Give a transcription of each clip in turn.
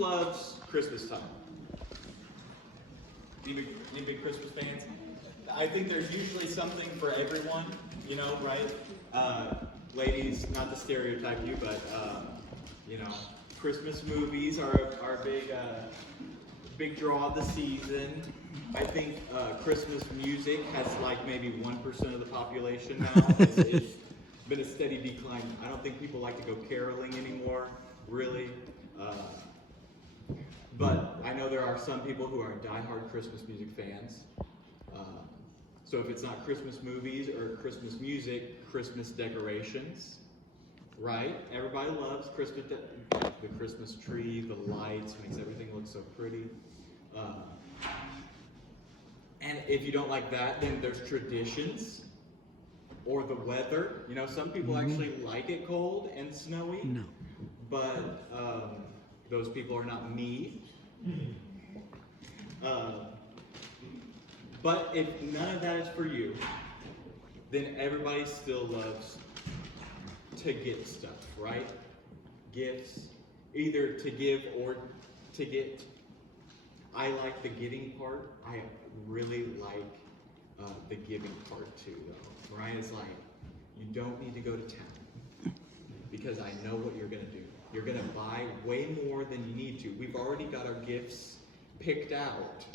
loves Christmas time? Any big Christmas fans? I think there's usually something for everyone, you know, right? Ladies, not to stereotype you, but you know, Christmas movies are a big draw of the season. I think Christmas music has like maybe 1% of the population now. It's been a steady decline. I don't think people like to go caroling anymore, really. But I know there are some people who are diehard Christmas music fans. So if it's not Christmas movies or Christmas music, Christmas decorations, right? Everybody loves Christmas, the Christmas tree, the lights, makes everything look so pretty. And if you don't like that, then there's traditions or the weather. You know, some people actually like it cold and snowy. No. But those people are not me. But if none of that is for you, then everybody still loves to get stuff, right? Gifts, either to give or to get. I like the getting part. I really like the giving part too, though. Mariah's like, you don't need to go to town because I know what you're going to do. You're going to buy way more than you need to. We've already got our gifts picked out,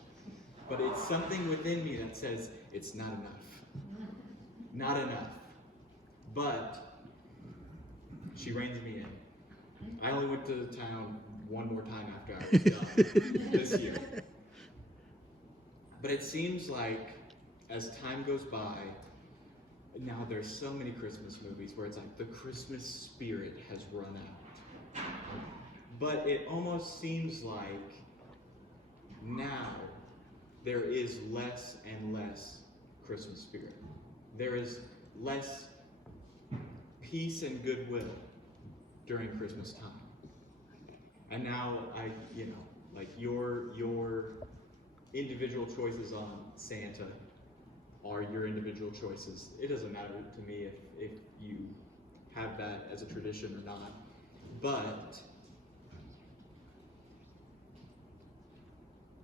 but it's something within me that says it's not enough. Not enough. But she reins me in. I only went to the town one more time after I was done this year. But it seems like as time goes by, now there's so many Christmas movies where it's like the Christmas spirit has run out. But it almost seems like now there is less and less Christmas spirit. There is less peace and goodwill during Christmas time. And now like your individual choices on Santa are your individual choices. It doesn't matter to me if you have that as a tradition or not. But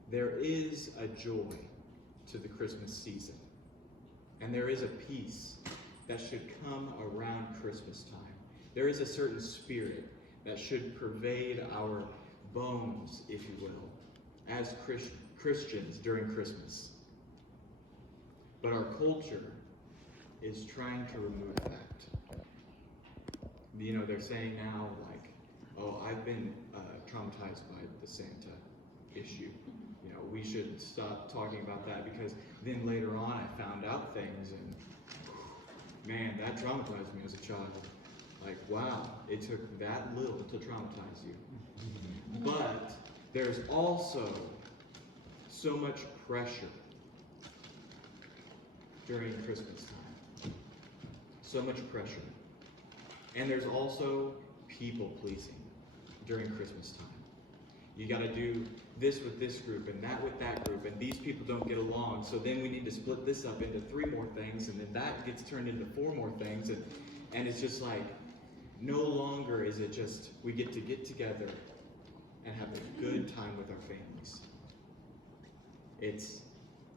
there is a joy to the Christmas season. And there is a peace that should come around Christmas time. There is a certain spirit that should pervade our bones, if you will, as Christians during Christmas. But our culture is trying to remove that. You know, they're saying now, like, oh, I've been traumatized by the Santa issue. You know, we should stop talking about that because then later on I found out things and man, that traumatized me as a child. Like, wow, it took that little to traumatize you. But there's also so much pressure during Christmas time. So much pressure. And there's also people pleasing during Christmas time. You got to do this with this group and that with that group, and these people don't get along, so then we need to split this up into 3 more things, and then that gets turned into 4 more things, and it's just like, no longer is it just we get together and have a good time with our families. It's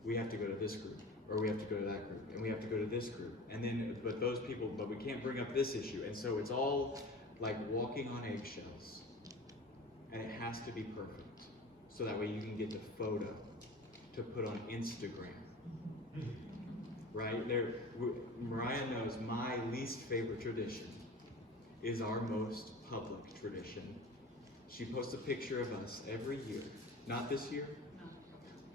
we have to go to this group, or we have to go to that group, and we have to go to this group, and then but we can't bring up this issue, and so it's all like walking on eggshells, and it has to be perfect, so that way you can get the photo to put on Instagram. Right? Mariah knows my least favorite tradition is our most public tradition. She posts a picture of us every year. Not this year. No.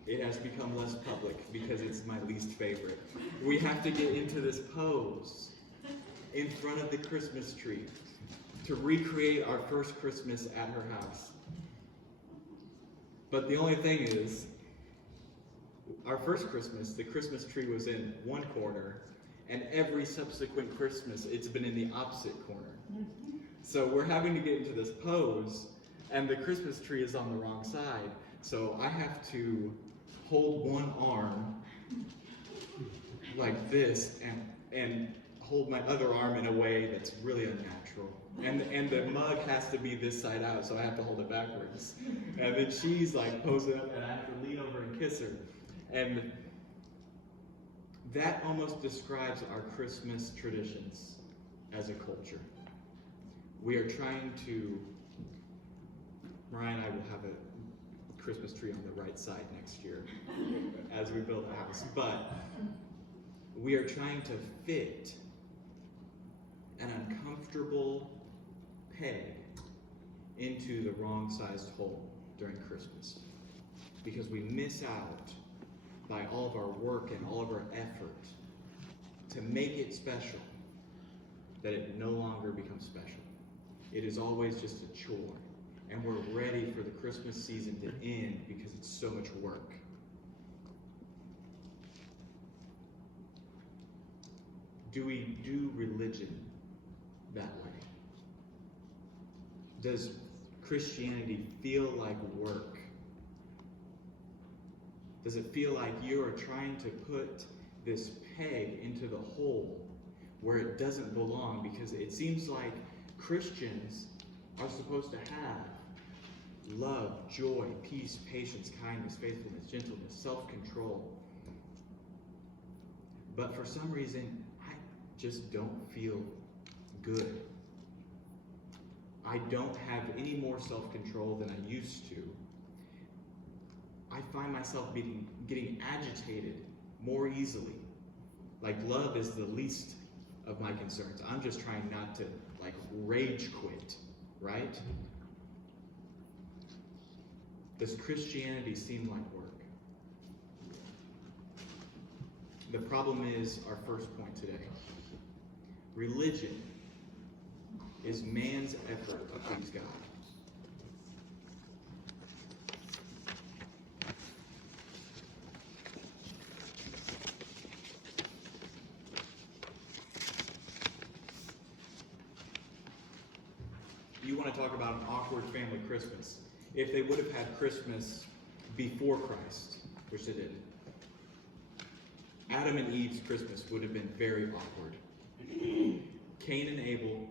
It has become less public because it's my least favorite. We have to get into this pose in front of the Christmas tree to recreate our first Christmas at her house. But the only thing is, our first Christmas, the Christmas tree was in one corner, and every subsequent Christmas, it's been in the opposite corner. So we're having to get into this pose, and the Christmas tree is on the wrong side. So I have to hold one arm like this, and hold my other arm in a way that's really unnatural. And the mug has to be this side out, so I have to hold it backwards. And then she's like posing up, and I have to lean over and kiss her. And that almost describes our Christmas traditions as a culture. We are trying to, Mariah and I will have a Christmas tree on the right side next year as we build a house. But we are trying to fit an uncomfortable peg into the wrong sized hole during Christmas, because we miss out by all of our work and all of our effort to make it special, that it no longer becomes special. It is always just a chore, and we're ready for the Christmas season to end because it's so much work. Do we do religion that way? Does Christianity feel like work? Does it feel like you are trying to put this peg into the hole where it doesn't belong? Because it seems like Christians are supposed to have love, joy, peace, patience, kindness, faithfulness, gentleness, self-control. But for some reason, I just don't feel good. I don't have any more self-control than I used to. I find myself getting agitated more easily. Like, love is the least of my concerns. I'm just trying not to, like, rage quit, right? Does Christianity seem like work? The problem is our first point today. Religion is man's effort to please God. You want to talk about an awkward family Christmas. If they would have had Christmas before Christ, which they didn't, Adam and Eve's Christmas would have been very awkward. Cain and Abel,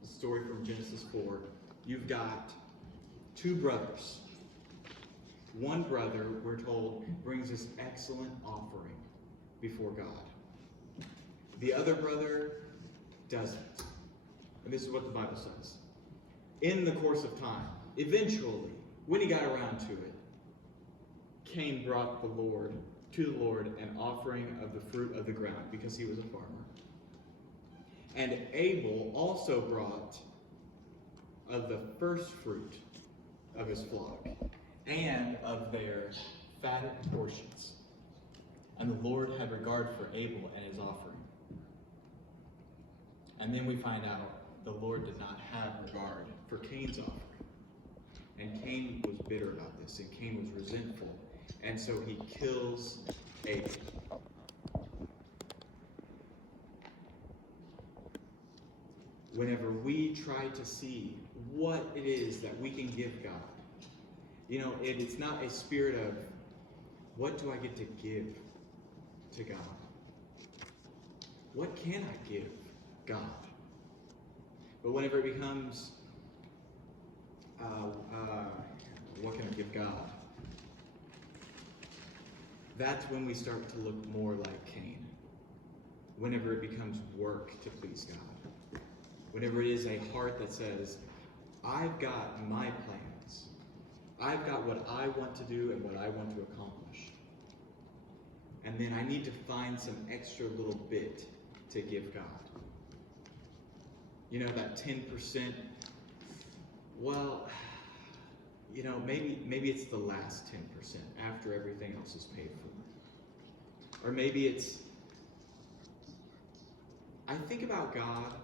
the story from Genesis 4, you've got two brothers. One brother, we're told, brings this excellent offering before God. The other brother doesn't. And this is what the Bible says. In the course of time, eventually, when he got around to it, Cain brought to the Lord an offering of the fruit of the ground, because he was a farmer. And Abel also brought of the first fruit of his flock and of their fatted portions. And the Lord had regard for Abel and his offering. And then we find out the Lord did not have regard for Cain's offering. And Cain was bitter about this, and Cain was resentful. And so he kills Abel. Whenever we try to see what it is that we can give God, it's not a spirit of, what do I get to give to God? What can I give God? But whenever it becomes, what can I give God? That's when we start to look more like Cain. Whenever it becomes work to please God. Whenever it is a heart that says, I've got my plans. I've got what I want to do and what I want to accomplish. And then I need to find some extra little bit to give God. That 10%, well, maybe it's the last 10% after everything else is paid for. Or maybe it's, I think about God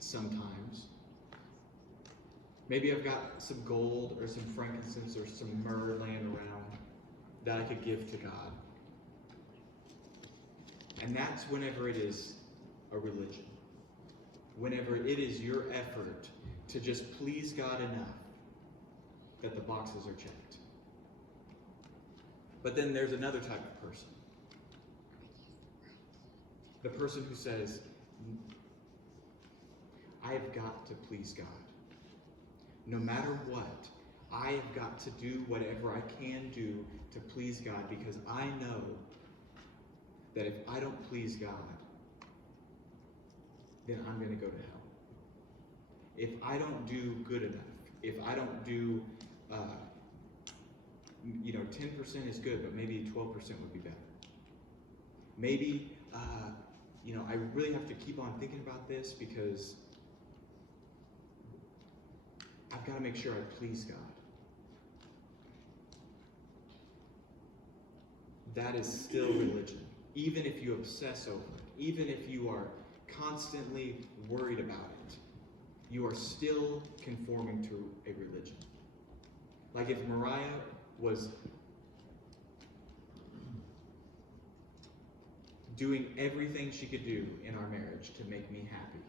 sometimes. Maybe I've got some gold or some frankincense or some myrrh laying around that I could give to God. And that's whenever it is a religion. Whenever it is your effort to just please God enough that the boxes are checked. But then there's another type of person. The person who says, I have got to please God. No matter what, I have got to do whatever I can do to please God, because I know that if I don't please God, then I'm going to go to hell. If I don't do good enough, if I don't do, 10% is good, but maybe 12% would be better. Maybe, I really have to keep on thinking about this, because I've got to make sure I please God. That is still religion. Even if you obsess over it, even if you are constantly worried about it, you are still conforming to a religion. Like if Mariah was doing everything she could do in our marriage to make me happy,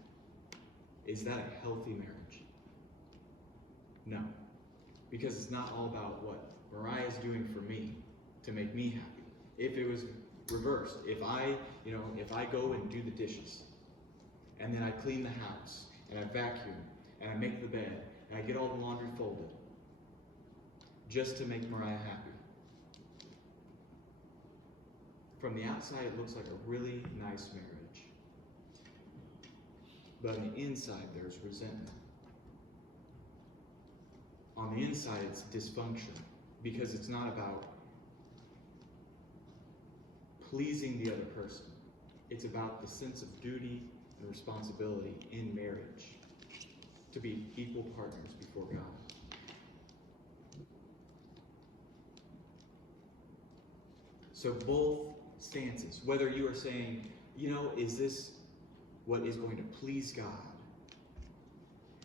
is that a healthy marriage? No. Because it's not all about what Mariah is doing for me to make me happy. If it was reversed, if I go and do the dishes, and then I clean the house, and I vacuum, and I make the bed, and I get all the laundry folded, just to make Mariah happy. From the outside, it looks like a really nice marriage. But on the inside, there's resentment. On the inside, it's dysfunction, because it's not about pleasing the other person. It's about the sense of duty and responsibility in marriage to be equal partners before God. So both stances, whether you are saying, is this what is going to please God?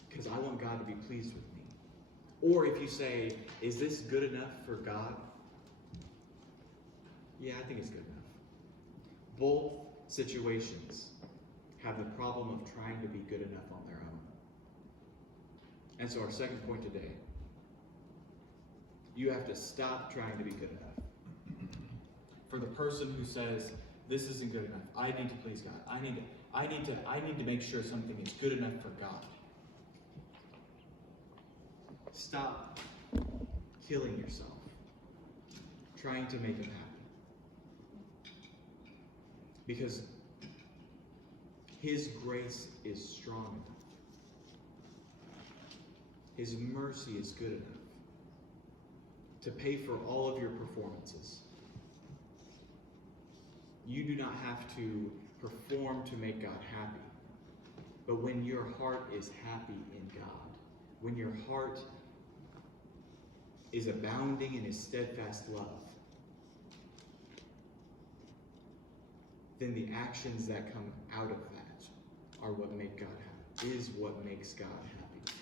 Because I want God to be pleased with me. Or if you say, is this good enough for God? Yeah, I think it's good enough. Both situations have the problem of trying to be good enough on their own. And so our second point today, you have to stop trying to be good enough. For the person who says, this isn't good enough, I need to please God. I need to make sure something is good enough for God. Stop killing yourself trying to make him happy. Because his grace is strong enough. His mercy is good enough to pay for all of your performances. You do not have to perform to make God happy. But when your heart is happy in God, when your heart is abounding in his steadfast love, then the actions that come out of that are what make God happy, is what makes God happy.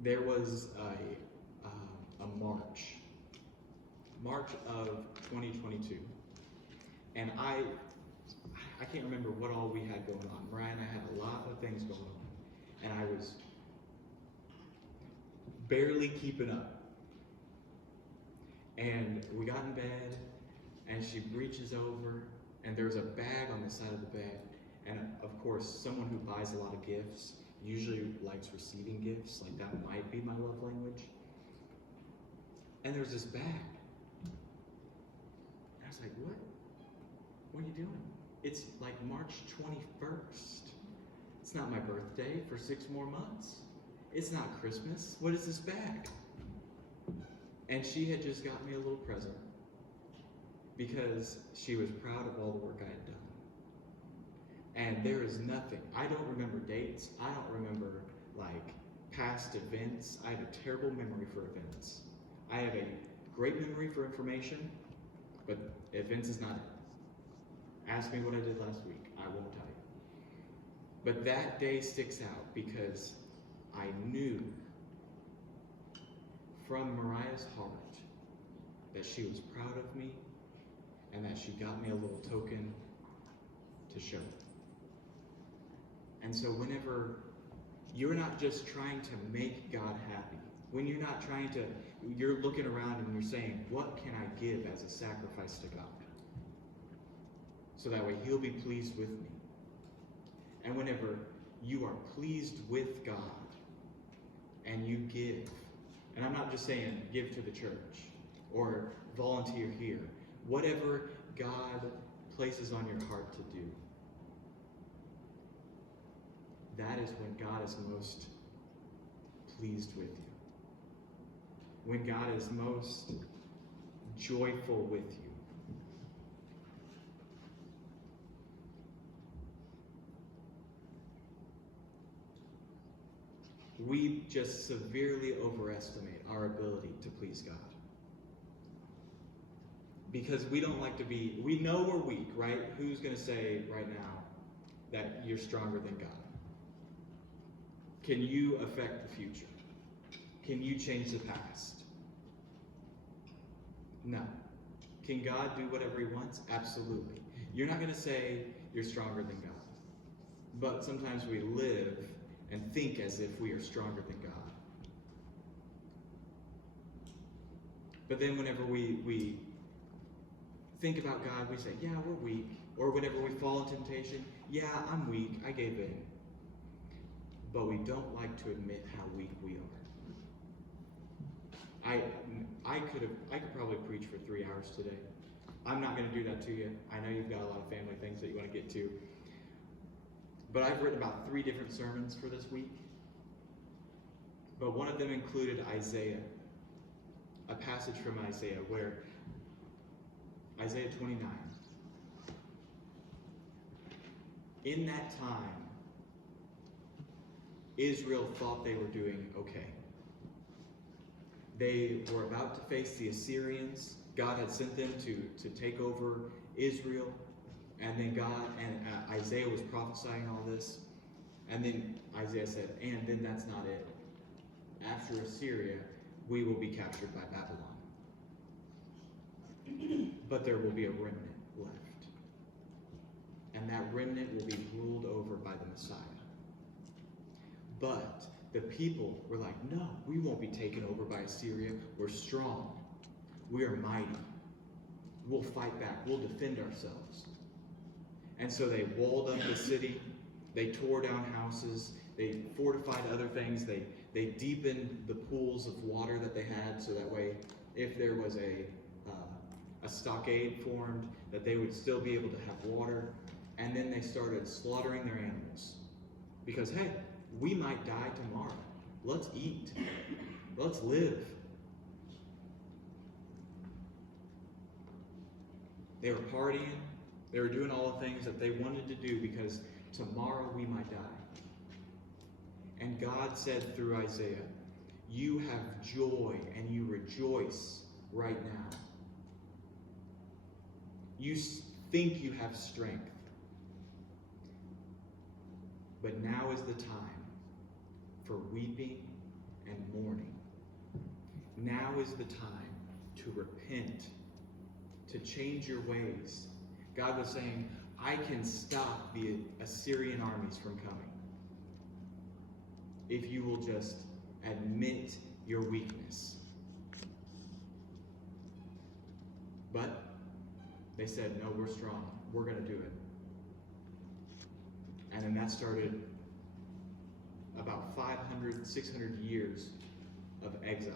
There was a March of 2022, and I can't remember what all we had going on. Mariah and I had a lot of things going on, and I was barely keeping up. And we got in bed, and she reaches over, and there's a bag on the side of the bed. And of course, someone who buys a lot of gifts usually likes receiving gifts. Like, that might be my love language. And there's this bag. And I was like, what? What are you doing? It's like March 21st. It's not my birthday for 6 more months. It's not Christmas. What is this bag? And she had just got me a little present because she was proud of all the work I had done. And there is nothing, I don't remember dates, I don't remember like past events. I have a terrible memory for events. I have a great memory for information, but events is not it. Ask me what I did last week, I won't tell you. But that day sticks out because I knew from Mariah's heart that she was proud of me and that she got me a little token to show it. And so whenever you're not just trying to make God happy, when you're not trying to, you're looking around and you're saying, what can I give as a sacrifice to God? So that way he'll be pleased with me. and whenever you are pleased with God and you give, and I'm not just saying give to the church or volunteer here, whatever God places on your heart to do, that is when God is most pleased with you. When God is most joyful with you. We just severely overestimate our ability to please God. Because we don't like to be, we know we're weak, right? Who's going to say right now that you're stronger than God? Can you affect the future? Can you change the past? No. Can God do whatever he wants? Absolutely. You're not going to say you're stronger than God. But sometimes we live and think as if we are stronger than God. But then whenever we think about God, we say, yeah, we're weak. Or whenever we fall in temptation, yeah, I'm weak, I gave in. But we don't like to admit how weak we are. I could probably preach for 3 hours today. I'm not going to do that to you. I know you've got a lot of family things that you want to get to. But I've written about 3 different sermons for this week. But one of them included Isaiah, a passage from Isaiah where Isaiah 29. In that time, Israel thought they were doing okay. They were about to face the Assyrians. God had sent them to take over Israel. And then Isaiah was prophesying all this. And then Isaiah said, and then that's not it. After Assyria, we will be captured by Babylon. But there will be a remnant left. And that remnant will be ruled over by the Messiah. But the people were like, no, we won't be taken over by Assyria. We're strong. We are mighty. We'll fight back. We'll defend ourselves. And so they walled up the city. They tore down houses. They fortified other things. They deepened the pools of water that they had so that way if there was a stockade formed, that they would still be able to have water. And then they started slaughtering their animals. Because, hey, we might die tomorrow. Let's eat. Let's live. They were partying. They were doing all the things that they wanted to do because tomorrow we might die. And God said through Isaiah, you have joy and you rejoice right now. You think you have strength. But now is the time for weeping and mourning. Now is the time to repent, to change your ways. God was saying, I can stop the Assyrian armies from coming if you will just admit your weakness. But they said, no, we're strong. We're going to do it. And then that started about 500, 600 years of exile.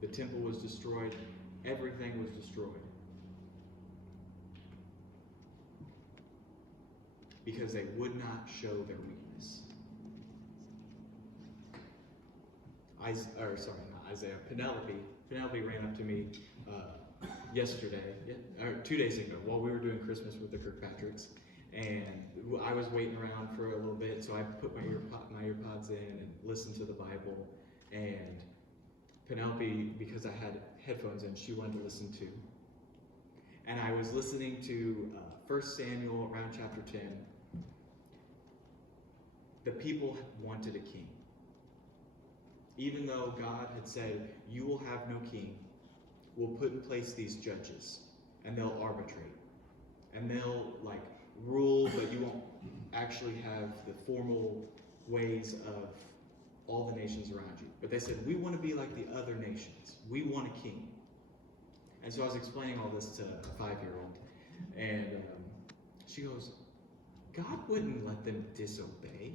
The temple was destroyed. Everything was destroyed. Because they would not show their weakness. Not Isaiah. Penelope ran up to me yesterday, or 2 days ago, while we were doing Christmas with the Kirkpatricks. And I was waiting around for a little bit, so I put my earpods in and listened to the Bible. And Penelope, because I had headphones in, she wanted to listen too. And I was listening to 1 Samuel around chapter 10. The people wanted a king. Even though God had said, you will have no king, we'll put in place these judges, and they'll arbitrate. And they'll, rule, but you won't actually have the formal ways of all the nations around you. But they said, we want to be like the other nations. We want a king. And so I was explaining all this to a 5-year-old, and she goes, God wouldn't let them disobey.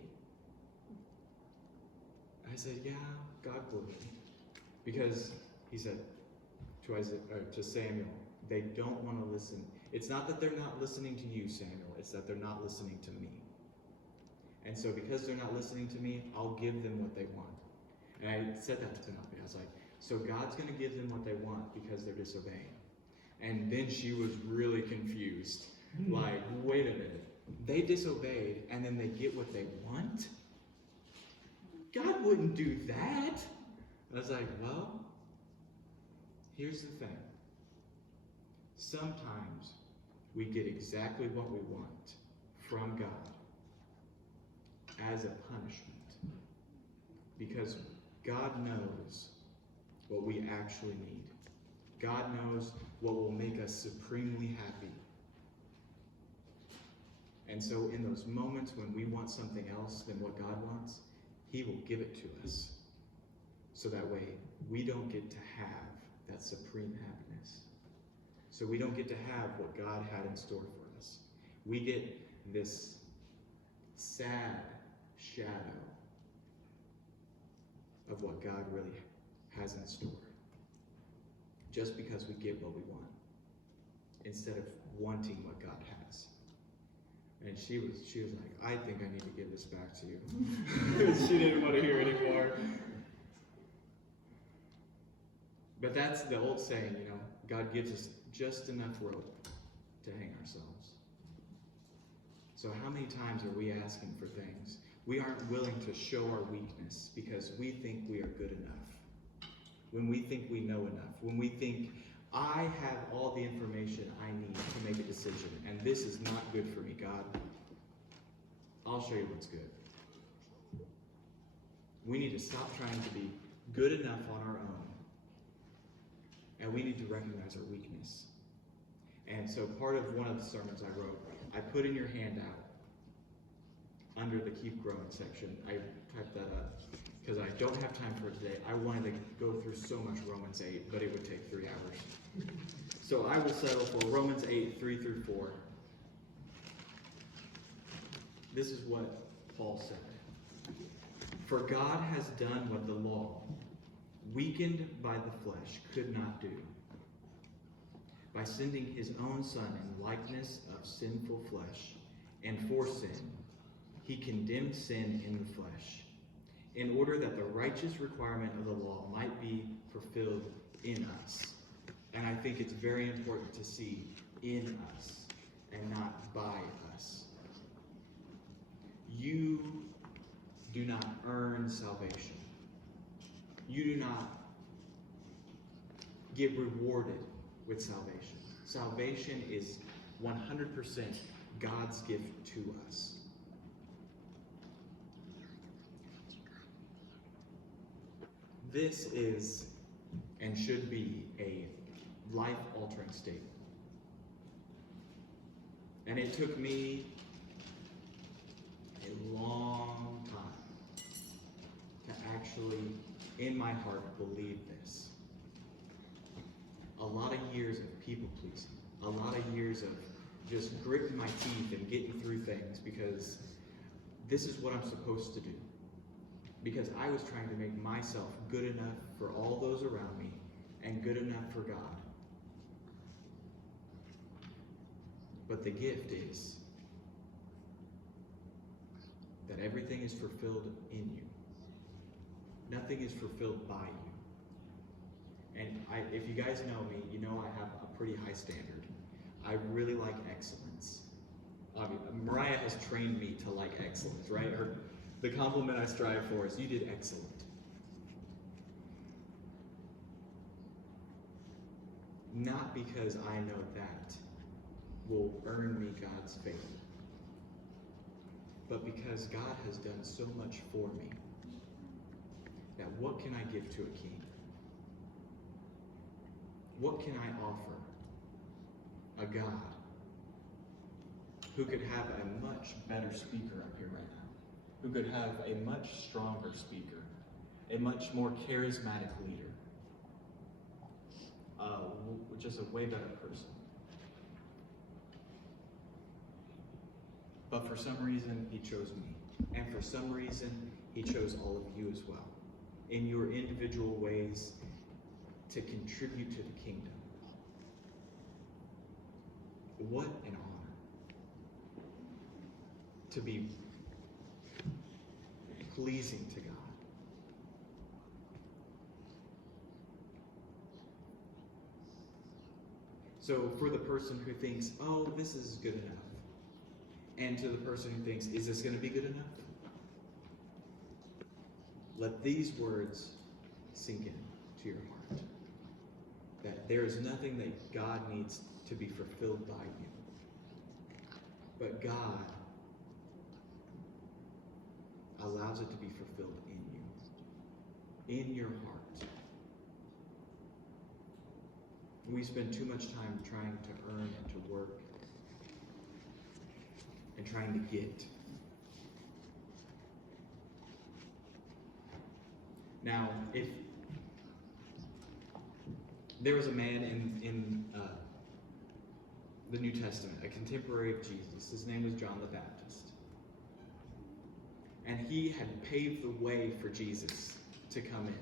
I said, yeah, God would. Because he said to Samuel, they don't want to listen. It's not that they're not listening to you, Samuel. It's that they're not listening to me. And so because they're not listening to me, I'll give them what they want. And I said that to Penelope. I was like, so God's going to give them what they want because they're disobeying. And then she was really confused. Like, wait a minute. They disobeyed and then they get what they want? God wouldn't do that. And I was like, well, here's the thing. Sometimes we get exactly what we want from God as a punishment. Because God knows what we actually need. God knows what will make us supremely happy. And so in those moments when we want something else than what God wants, he will give it to us. So that way we don't get to have that supreme happiness. So we don't get to have what God had in store for us. We get this sad shadow of what God really has in store. Just because we get what we want, instead of wanting what God has. And she was like, I think I need to give this back to you. She didn't want to hear anymore. But that's the old saying, you know, God gives us just enough rope to hang ourselves. So how many times are we asking for things? We aren't willing to show our weakness because we think we are good enough. When we think we know enough. When we think, I have all the information I need to make a decision, and this is not good for me, God. I'll show you what's good. We need to stop trying to be good enough on our own. And we need to recognize our weakness. And so part of one of the sermons I wrote, I put in your handout under the Keep Growing section. I typed that up because I don't have time for it today. I wanted to go through so much Romans 8, but it would take 3 hours. So I will settle for Romans 8, 3 through 4. This is what Paul said. For God has done what the law, weakened by the flesh, could not do. By sending his own Son in likeness of sinful flesh, and for sin, he condemned sin in the flesh, in order that the righteous requirement of the law might be fulfilled in us. And I think it's very important to see in us and not by us. You do not earn salvation. You do not get rewarded with salvation. Salvation is 100% God's gift to us. This is and should be a life-altering statement. And it took me a long time to actually, in my heart, believe this. A lot of years of people-pleasing. A lot of years of just gritting my teeth and getting through things because this is what I'm supposed to do. Because I was trying to make myself good enough for all those around me and good enough for God. But the gift is that everything is fulfilled in you. Nothing is fulfilled by you. And if you guys know me, you know I have a pretty high standard. I really like excellence. Mariah has trained me to like excellence, right? The compliment I strive for is, you did excellent. Not because I know that will earn me God's favor, but because God has done so much for me that what can I give to a king? What can I offer a God who could have a much better speaker up here right now? Who could have a much stronger speaker, a much more charismatic leader, just a way better person. But for some reason, he chose me. And for some reason, he chose all of you as well, in your individual ways, to contribute to the kingdom. What an honor to be pleasing to God. So for the person who thinks, oh, this is good enough, and to the person who thinks, is this going to be good enough? Let these words sink in to your heart. That there is nothing that God needs to be fulfilled by you. But God allows it to be fulfilled in you, in your heart. We spend too much time trying to earn and to work and trying to get. Now, if there was a man in the New Testament, a contemporary of Jesus, his name was John the Baptist. And he had paved the way for Jesus to come in,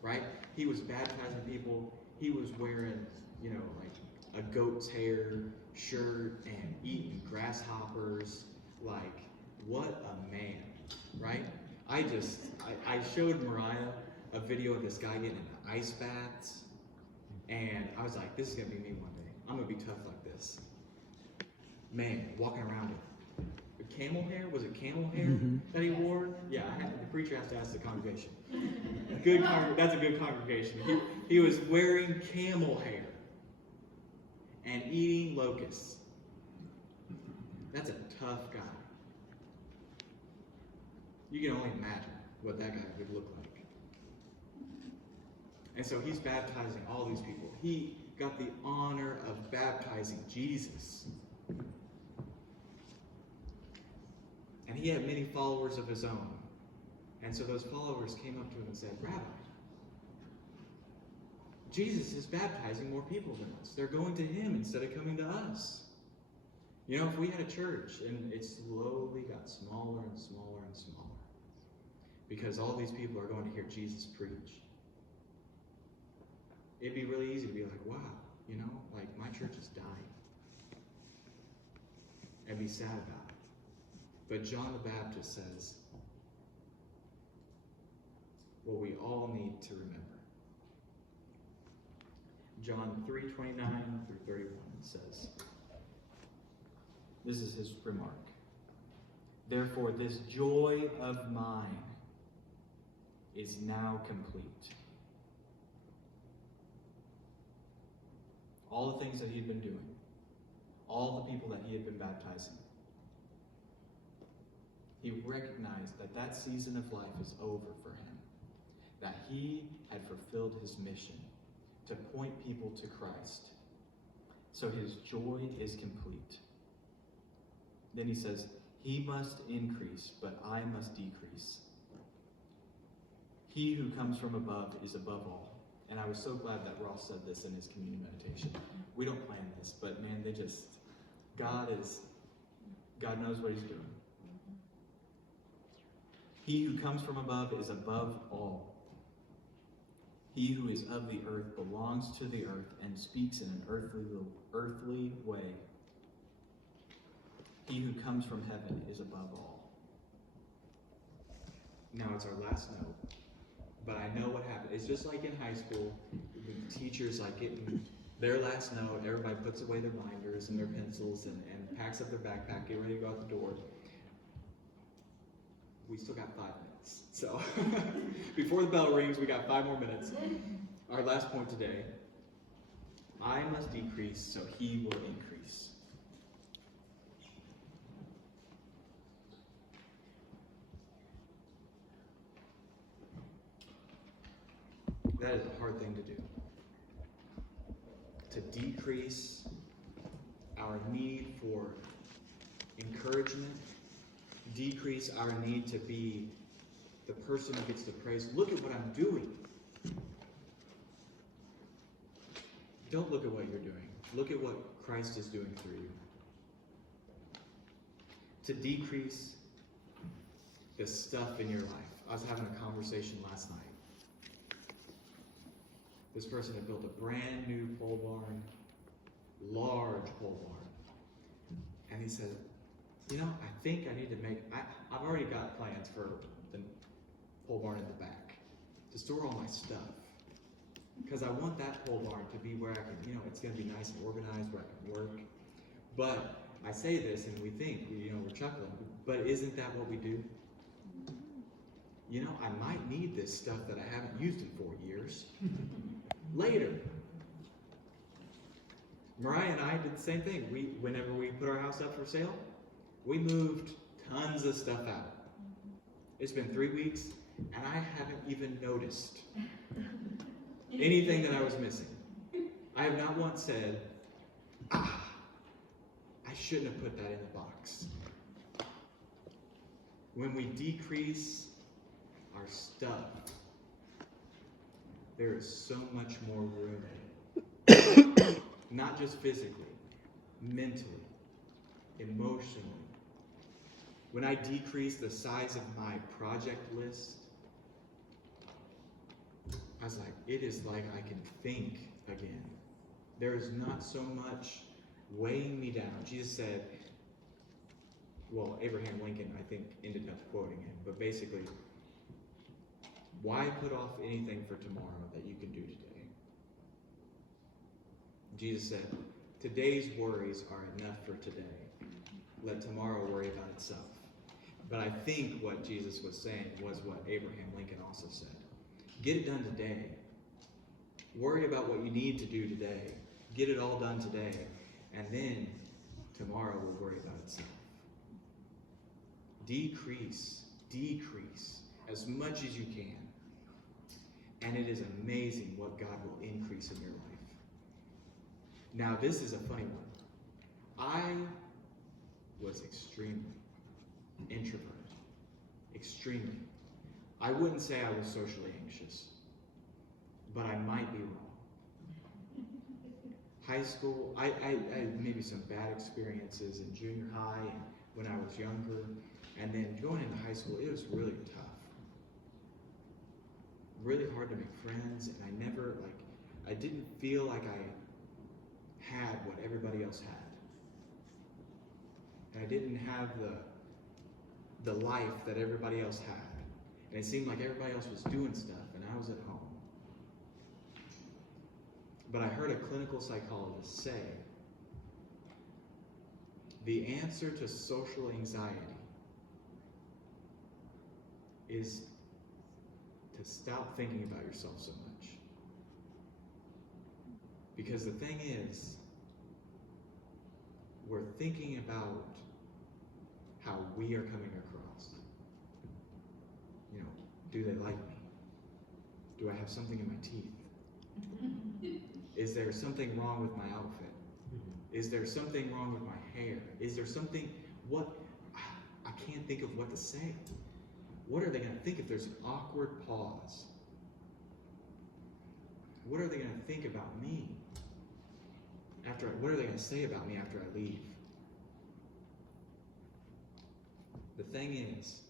right? He was baptizing people. He was wearing, like a goat's hair shirt and eating grasshoppers. Like, what a man, right? I showed Mariah a video of this guy getting into ice baths, and I was like, this is gonna be me one day. I'm gonna be tough like this. Man, walking around with camel hair? Was it camel hair that he wore? Yeah, the preacher has to ask the congregation. That's a good congregation. He was wearing camel hair and eating locusts. That's a tough guy. You can only imagine what that guy would look like. And so he's baptizing all these people. He got the honor of baptizing Jesus. And he had many followers of his own. And so those followers came up to him and said, Rabbi, Jesus is baptizing more people than us. They're going to him instead of coming to us. If we had a church and it slowly got smaller and smaller and smaller, because all these people are going to hear Jesus preach, it'd be really easy to be like, wow, like my church is dying. And be sad about it. But John the Baptist says what we all need to remember. John 3:29 through 31 says, this is his remark. Therefore, this joy of mine is now complete. All the things that he had been doing, all the people that he had been baptizing, he recognized that that season of life is over for him, that he had fulfilled his mission to point people to Christ. So his joy is complete. Then he says, he must increase, but I must decrease. He who comes from above is above all. And I was so glad that Ross said this in his communion meditation. We don't plan this, but man, God knows what he's doing. He who comes from above is above all. He who is of the earth belongs to the earth and speaks in an earthly way. He who comes from heaven is above all. Now it's our last note. But I know what happened. It's just like in high school, the teachers like getting their last note, everybody puts away their binders and their pencils and packs up their backpack, get ready to go out the door. We still got 5 minutes. So before the bell rings, we got 5 more minutes. Our last point today, I must decrease so he will increase. That is a hard thing to do. To decrease our need for encouragement, decrease our need to be the person who gets the praise. Look at what I'm doing. Don't look at what you're doing. Look at what Christ is doing through you. to decrease the stuff in your life. I was having a conversation last night. This person had built a brand new pole barn, large pole barn. And he said, you know, I think I need to I've already got plans for the pole barn in the back to store all my stuff. Because I want that pole barn to be where I can, you know, it's going to be nice and organized, where I can work. But I say this and we think, you know, we're chuckling, but isn't that what we do? You know, I might need this stuff that I haven't used in 4 years later. Mariah and I did the same thing. Whenever we put our house up for sale, we moved tons of stuff out. It's been 3 weeks, and I haven't even noticed anything that I was missing. I have not once said, I shouldn't have put that in the box. When we decrease our stuff, there is so much more room. Not just physically, mentally, emotionally. When I decrease the size of my project list, I was like, it is like I can think again. There is not so much weighing me down. Jesus said, well, Abraham Lincoln, I think, ended up quoting him, but basically, why put off anything for tomorrow that you can do today? Jesus said, today's worries are enough for today. Let tomorrow worry about itself. But I think what Jesus was saying was what Abraham Lincoln also said. Get it done today. Worry about what you need to do today. Get it all done today. And then tomorrow will worry about itself. Decrease as much as you can. And it is amazing what God will increase in your life. Now, this is a funny one. I was extremely introverted. Extremely. I wouldn't say I was socially anxious, but I might be wrong. High school, I had maybe some bad experiences in junior high and when I was younger, and then going into high school, it was really tough. Really hard to make friends, and I didn't feel like I had what everybody else had. And I didn't have the life that everybody else had. And it seemed like everybody else was doing stuff, and I was at home. But I heard a clinical psychologist say, the answer to social anxiety is to stop thinking about yourself so much. Because the thing is, we're thinking about how we are coming across. You know, do they like me? Do I have something in my teeth? Is there something wrong with my outfit? Is there something wrong with my hair? Is there something, I can't think of what to say. What are they going to think if there's an awkward pause? What are they going to think about me? What are they going to say about me after I leave? The thing is,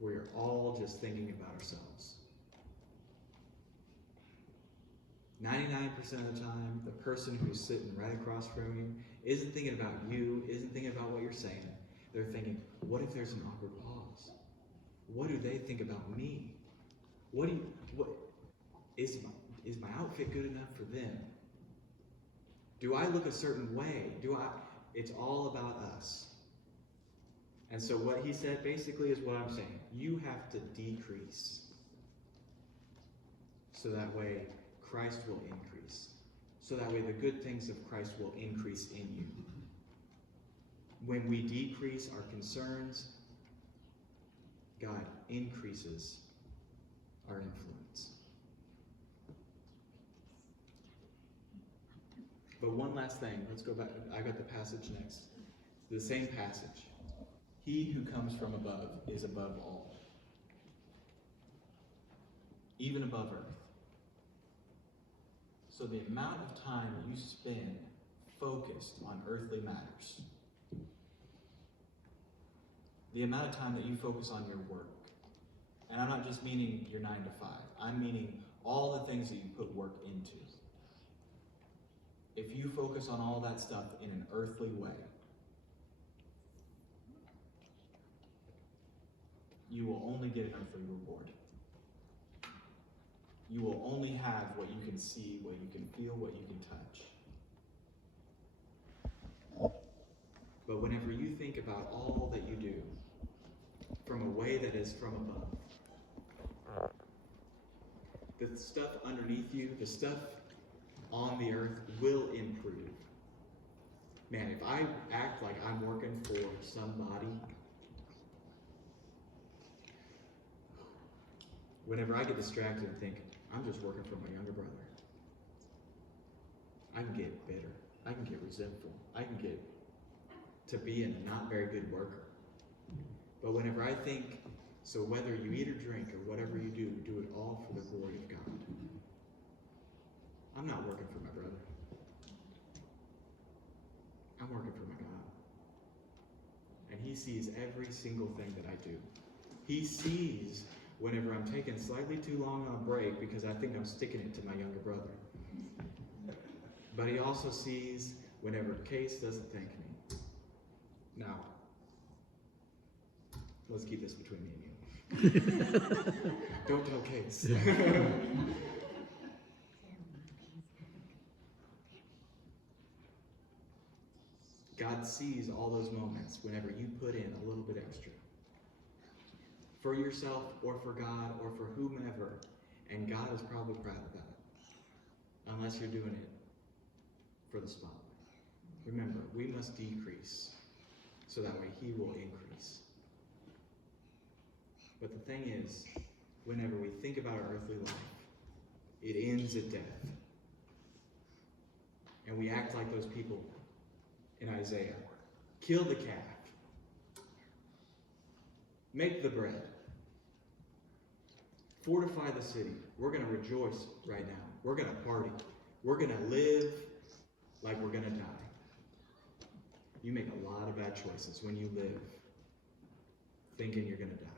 we're all just thinking about ourselves. 99% of the time, the person who's sitting right across from you isn't thinking about you, isn't thinking about what you're saying. They're thinking, what if there's an awkward pause? What do they think about me? Is my outfit good enough for them? Do I look a certain way? It's all about us. And so what he said basically is what I'm saying. You have to decrease. So that way Christ will increase. So that way the good things of Christ will increase in you. When we decrease our concerns, God increases our influence. But one last thing, let's go back. I got the passage next. The same passage. He who comes from above is above all, even above earth. So the amount of time you spend focused on earthly matters the amount of time that you focus on your work. And I'm not just meaning your 9 to 5. I'm meaning all the things that you put work into. If you focus on all that stuff in an earthly way, you will only get an earthly reward. You will only have what you can see, what you can feel, what you can touch. But whenever you think about all that you do from a way that is from above, the stuff underneath you, the stuff on the earth will improve. Man, if I act like I'm working for somebody, whenever I get distracted and think, I'm just working for my younger brother, I can get bitter. I can get resentful. I can get to being a not very good worker. But whenever I think, so whether you eat or drink or whatever you do it all for the glory of God. I'm not working for my brother. I'm working for my God. And he sees every single thing that I do. He sees whenever I'm taking slightly too long on a break because I think I'm sticking it to my younger brother. But he also sees whenever Case doesn't thank me. Now, let's keep this between me and you. Don't tell Case. God sees all those moments whenever you put in a little bit extra. For yourself or for God or for whomever. And God is probably proud of that. Unless you're doing it for the spotlight. Remember, we must decrease so that way he will increase. But the thing is, whenever we think about our earthly life, it ends at death. And we act like those people in Isaiah. Kill the calf. Make the bread. Fortify the city. We're going to rejoice right now. We're going to party. We're going to live like we're going to die. You make a lot of bad choices when you live thinking you're going to die.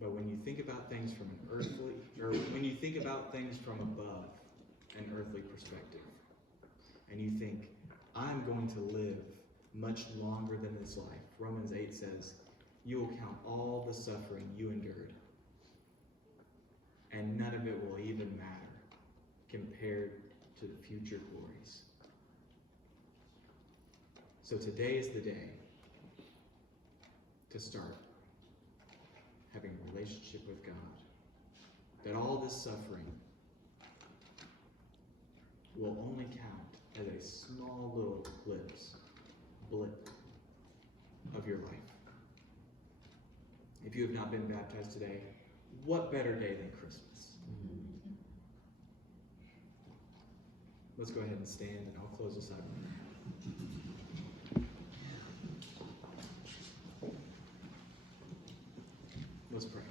But when you think about things from an earthly, or when you think about things from above an earthly perspective, and you think, I'm going to live much longer than this life. Romans 8 says, you will count all the suffering you endured, and none of it will even matter compared to the future glories. So today is the day to start having a relationship with God. That all this suffering will only count as a small little blip of your life. If you have not been baptized today, what better day than Christmas? Let's go ahead and stand, and I'll close this out. Let's pray.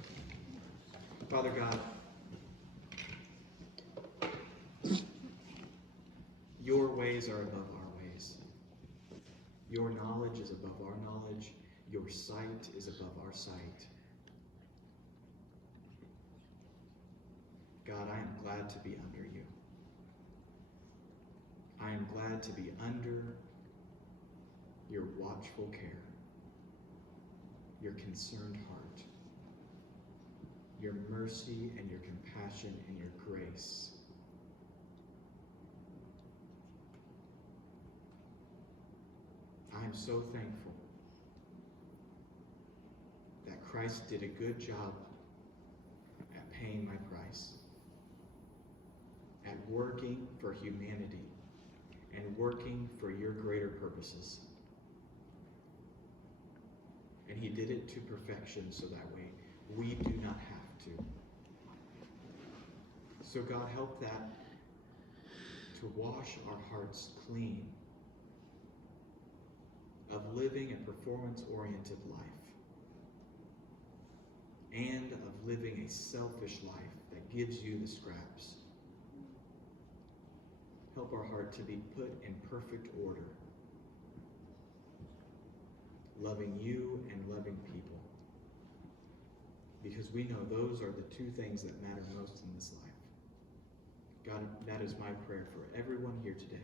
Father God, your ways are above our ways. Your knowledge is above our knowledge. Your sight is above our sight. God, I am glad to be under you. I am glad to be under your watchful care, your concerned heart, your mercy and your compassion and your grace. I am so thankful that Christ did a good job at paying my price, at working for humanity and working for your greater purposes. And he did it to perfection so that way we do not have to. So God, help that to wash our hearts clean of living a performance-oriented life and of living a selfish life that gives you the scraps. Help our heart to be put in perfect order loving you and loving people. Because we know those are the two things that matter most in this life. God, that is my prayer for everyone here today.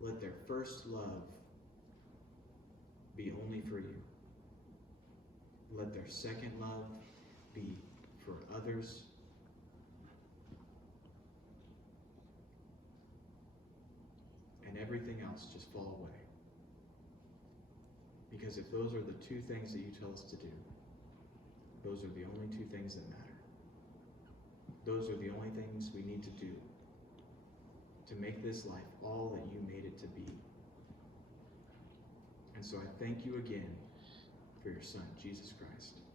Let their first love be only for you. Let their second love be for others. And everything else just fall away. Because if those are the two things that you tell us to do, those are the only two things that matter. Those are the only things we need to do to make this life all that you made it to be. And so I thank you again for your Son, Jesus Christ.